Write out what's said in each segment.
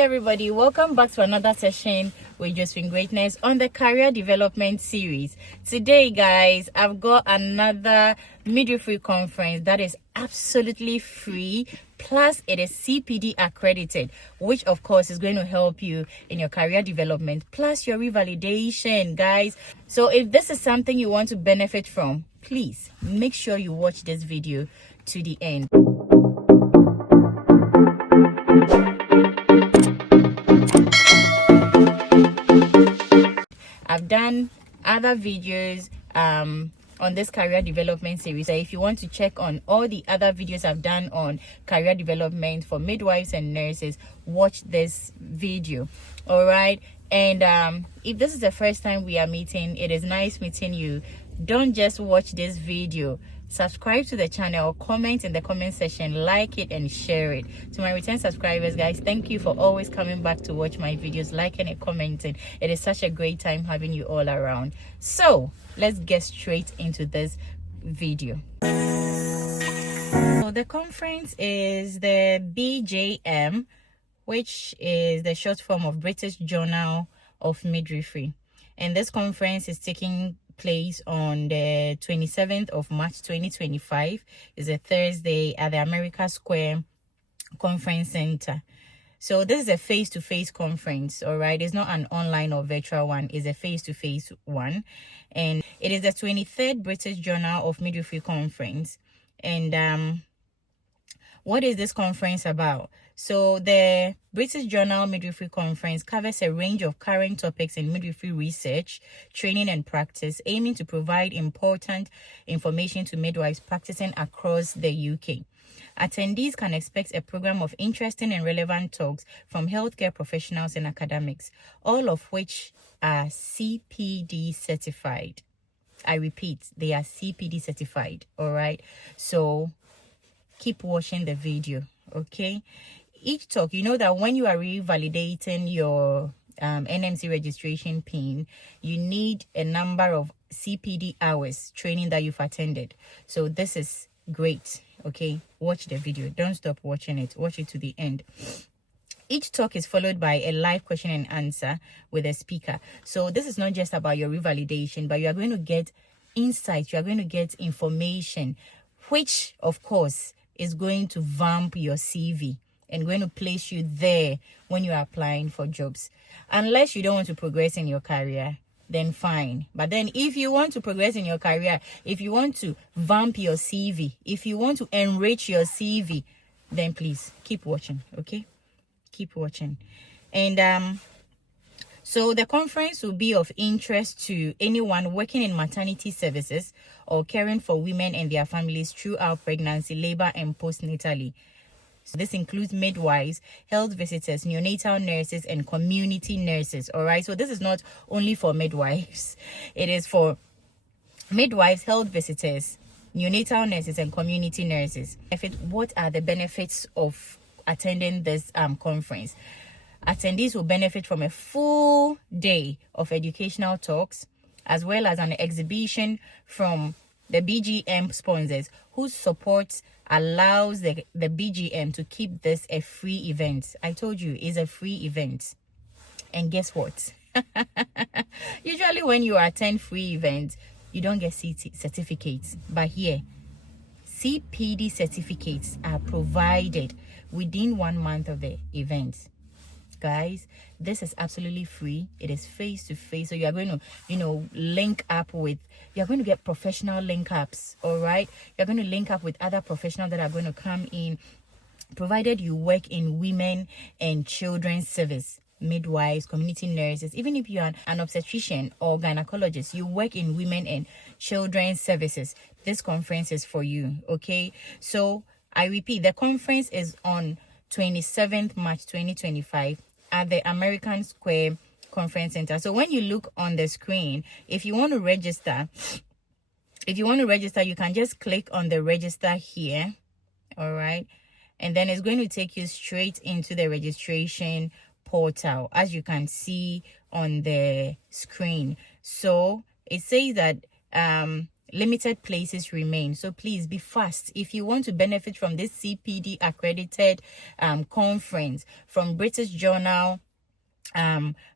everybody, welcome back to another session with Josephine Greatness on the career development series. Today guys, I've got another midwifery conference that is absolutely free, plus it is CPD accredited, which of course is going to help you in your career development plus your revalidation, guys. So if this is something you want to benefit from, please make sure you watch this video to the end. I've done other videos on this career development series. So if you want to check on all the other videos I've done on career development for midwives and nurses, watch this video. All right. And if this is the first time we are meeting, it is nice meeting you. Don't just watch this video. Subscribe to the channel, comment in the comment section, like it and share it. To my return subscribers, guys, thank you for always coming back to watch my videos, liking and commenting. It is such a great time having you all around. So let's get straight into this video. So the conference is the BJM, which is the short form of British Journal of Midwifery, and this conference is taking place on the 27th of March 2025. It's a Thursday at the America Square Conference Center. So this is a face-to-face conference, all right? It's not an online or virtual one. It's a face-to-face one. And it is the 23rd British Journal of Midwifery Conference. And what is this conference about? So the British Journal Midwifery Conference covers a range of current topics in midwifery research, training and practice, aiming to provide important information to midwives practicing across the UK. Attendees can expect a program of interesting and relevant talks from healthcare professionals and academics, all of which are CPD certified. I repeat, they are CPD certified, all right? So keep watching the video, okay? Each talk, you know that when you are revalidating your NMC registration PIN, you need a number of CPD hours training that you've attended. So this is great, okay? Watch the video. Don't stop watching it. Watch it to the end. Each talk is followed by a live question and answer with a speaker. So this is not just about your revalidation, but you are going to get insights. You are going to get information, which, of course, is going to vamp your CV and going to place you there when you are applying for jobs. Unless you don't want to progress in your career, then fine. But then if you want to progress in your career, if you want to vamp your CV, if you want to enrich your CV, then please keep watching, okay? Keep watching. And so the conference will be of interest to anyone working in maternity services or caring for women and their families throughout pregnancy, labor, and postnatally. So this includes midwives, health visitors, neonatal nurses, and community nurses. All right. So this is not only for midwives. It is for midwives, health visitors, neonatal nurses, and community nurses. What are the benefits of attending this conference? Attendees will benefit from a full day of educational talks, as well as an exhibition from the BGM sponsors, whose support allows the BGM to keep this a free event. I told you, it's a free event. And guess what? Usually when you attend free events, you don't get certificates. But here, CPD certificates are provided within 1 month of the event. Guys, this is absolutely free. It is face-to-face. So you are going to, link up with, you're going to get professional link ups, all right? You're going to link up with other professionals that are going to come in, provided you work in women and children's service, midwives, community nurses. Even if you are an obstetrician or gynecologist, you work in women and children's services, this conference is for you, okay? So I repeat, the conference is on 27th March 2025 at the American Square Conference Center. So when you look on the screen, if you want to register, you can just click on the register here, all right? And then it's going to take you straight into the registration portal, as you can see on the screen. So it says that limited places remain, so please be fast if you want to benefit from this CPD accredited conference from British Journal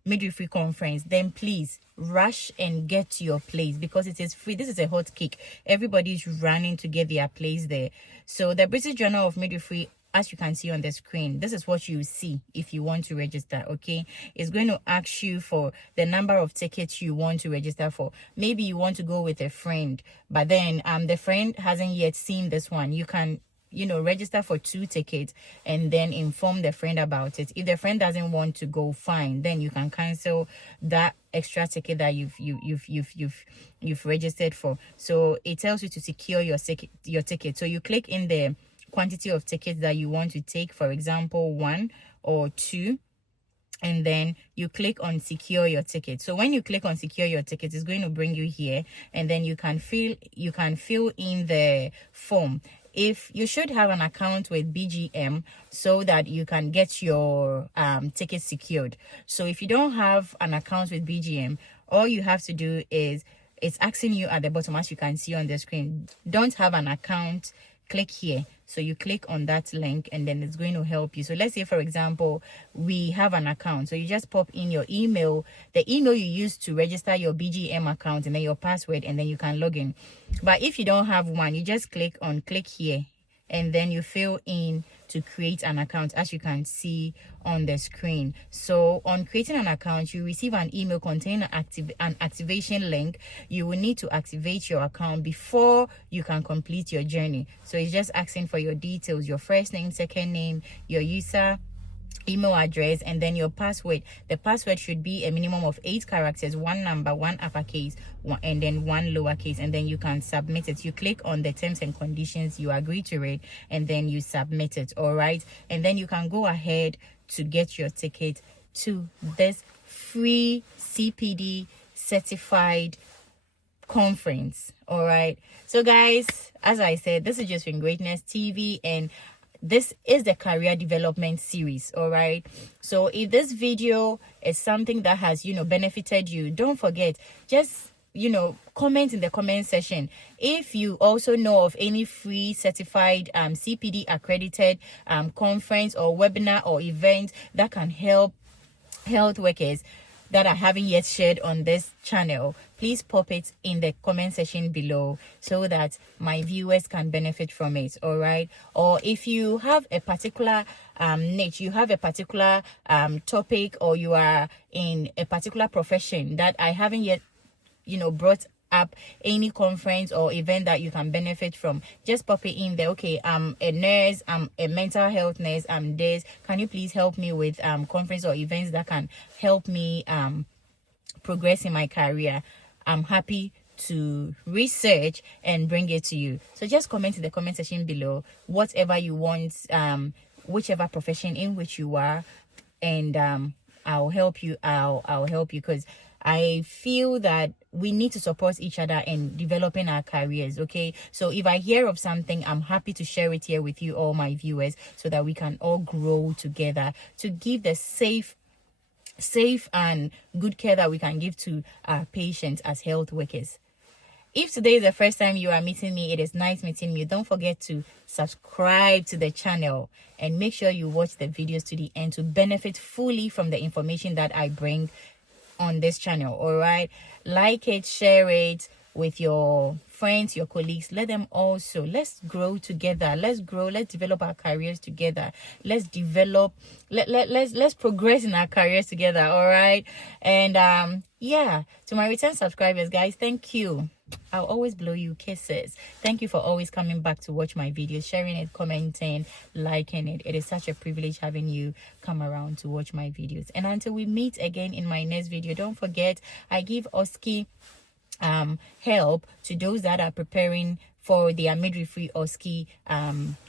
Midwifery conference. Then please rush and get to your place, because it is free. This is a hot cake. Everybody is running to get their place there. So the British Journal of Midwifery, as you can see on the screen, this is what you see if you want to register. Okay, it's going to ask you for the number of tickets you want to register for. Maybe you want to go with a friend, but then the friend hasn't yet seen this one. You can, you know, register for 2 tickets and then inform the friend about it. If the friend doesn't want to go, fine, then you can cancel that extra ticket that you've registered for. So it tells you to secure your ticket. So you click in the quantity of tickets that you want to take, for example 1 or 2, and then you click on secure your ticket. So when you click on secure your ticket, it's going to bring you here, and then you can fill in the form. If you should have an account with BGM so that you can get your ticket secured. So if you don't have an account with BGM, all you have to do is, it's asking you at the bottom, as you can see on the screen, don't have an account, click here. So you click on that link, and then it's going to help you. So let's say, for example, we have an account. So you just pop in your email, the email you use to register your BGM account, and then your password, and then you can log in. But if you don't have one, you just click here, and then you fill in to create an account, as you can see on the screen. So on creating an account, you receive an email containing an activation link. You will need to activate your account before you can complete your journey. So it's just asking for your details, your first name, second name, your user email address, and then your password. The password should be a minimum of 8 characters, 1 number, 1 uppercase, and then 1 lowercase, and then you can submit it. You click on the terms and conditions, you agree to it, and then you submit it. All right, and then you can go ahead to get your ticket to this free CPD certified conference. All right, so guys, as I said, this is Just From Greatness TV, and this is the career development series. All right, so if this video is something that has, you know, benefited you, don't forget, just, you know, comment in the comment section if you also know of any free certified CPD accredited conference or webinar or event that can help health workers that I haven't yet shared on this channel. Please pop it in the comment section below so that my viewers can benefit from it. All right, or if you have a particular niche, you have a particular topic, or you are in a particular profession that I haven't yet, you know, brought up any conference or event that you can benefit from, just pop it in there. Okay, I'm a nurse, I'm a mental health nurse, I'm this, can you please help me with conference or events that can help me progress in my career? I'm happy to research and bring it to you. So just comment in the comment section below whatever you want, whichever profession in which you are, and I'll help you. I'll help you, because I feel that we need to support each other in developing our careers. Okay, so if I hear of something, I'm happy to share it here with you, all my viewers, so that we can all grow together to give the safe and good care that we can give to our patients as health workers. If today is the first time you are meeting me, it is nice meeting you. Don't forget to subscribe to the channel and make sure you watch the videos to the end to benefit fully from the information that I bring on this channel. All right, like it, share it with your friends, your colleagues. Let them also, let's grow together. Let's grow, let's develop our careers together. Let's progress in our careers together. All right, and yeah, to my return subscribers, guys, thank you. I'll always blow you kisses. Thank you for always coming back to watch my videos, sharing it, commenting, liking it. It is such a privilege having you come around to watch my videos. And until we meet again in my next video, don't forget, I give OSCE help to those that are preparing for their midwifery OSCE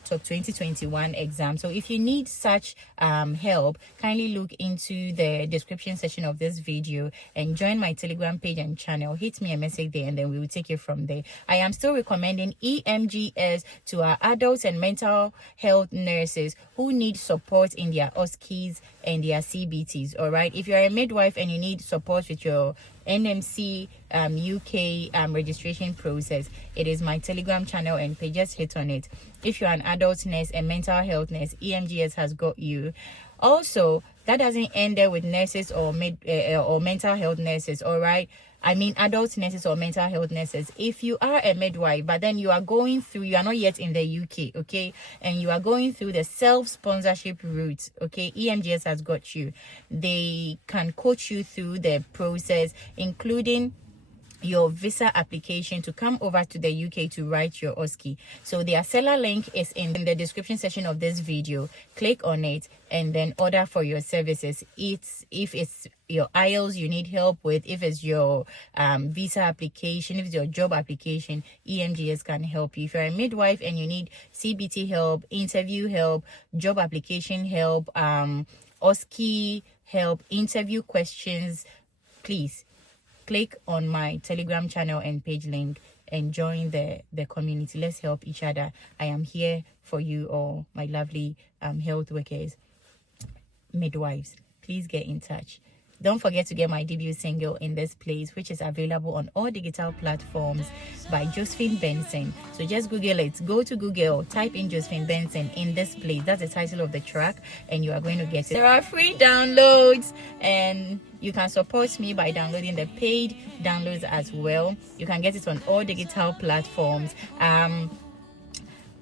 top 2021 exam. So if you need such help, kindly look into the description section of this video and join my Telegram page and channel. Hit me a message there and then we will take it from there. I am still recommending EMGS to our adults and mental health nurses who need support in their OSCEs and their CBTs. All right, if you're a midwife and you need support with your NMC UK registration process, it is my Telegram channel and page. Just hit on it. If you're an adult nurse and mental health nurse, EMGS has got you. Also, that doesn't end there with nurses or mental health nurses. All right, I mean adult nurses or mental health nurses. If you are a midwife but then you are not yet in the UK, okay, and you are going through the self-sponsorship route, okay, EMGS has got you. They can coach you through the process, including your visa application to come over to the UK to write your OSCE. So their seller link is in the description section of this video. Click on it and then order for your services. If it's your IELTS you need help with, if it's your visa application, if it's your job application, EMGS can help you. If you're a midwife and you need CBT help, interview help, job application help, OSCE help, interview questions, please click on my Telegram channel and page link and join the community. Let's help each other. I am here for you all, my lovely health workers, midwives. Please get in touch. Don't forget to get my debut single In This Place, which is available on all digital platforms by Josephine Benson. So just Google it. Go to Google, type in Josephine Benson In This Place. That's the title of the track and you are going to get it. There are free downloads and you can support me by downloading the paid downloads as well. You can get it on all digital platforms.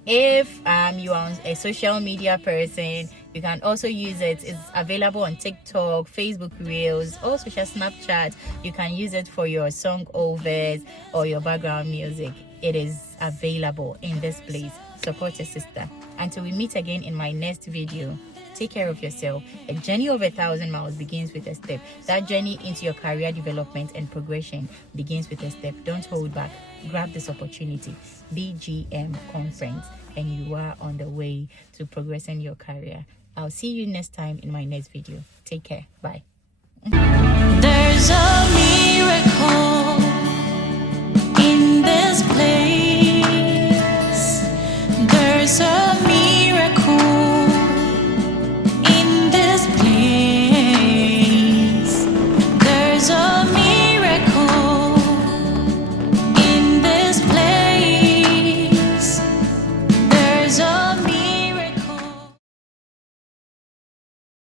If you are a social media person, you can also use it. It's available on TikTok, Facebook Reels, or social Snapchat. You can use it for your song overs or your background music. It is available in this place. Support your sister. Until we meet again in my next video, take care of yourself. A journey of 1,000 miles begins with a step. That journey into your career development and progression begins with a step. Don't hold back. Grab this opportunity. BGM conference, and you are on the way to progressing your career. I'll see you next time in my next video. Take care. Bye. There's a miracle in this place. There's a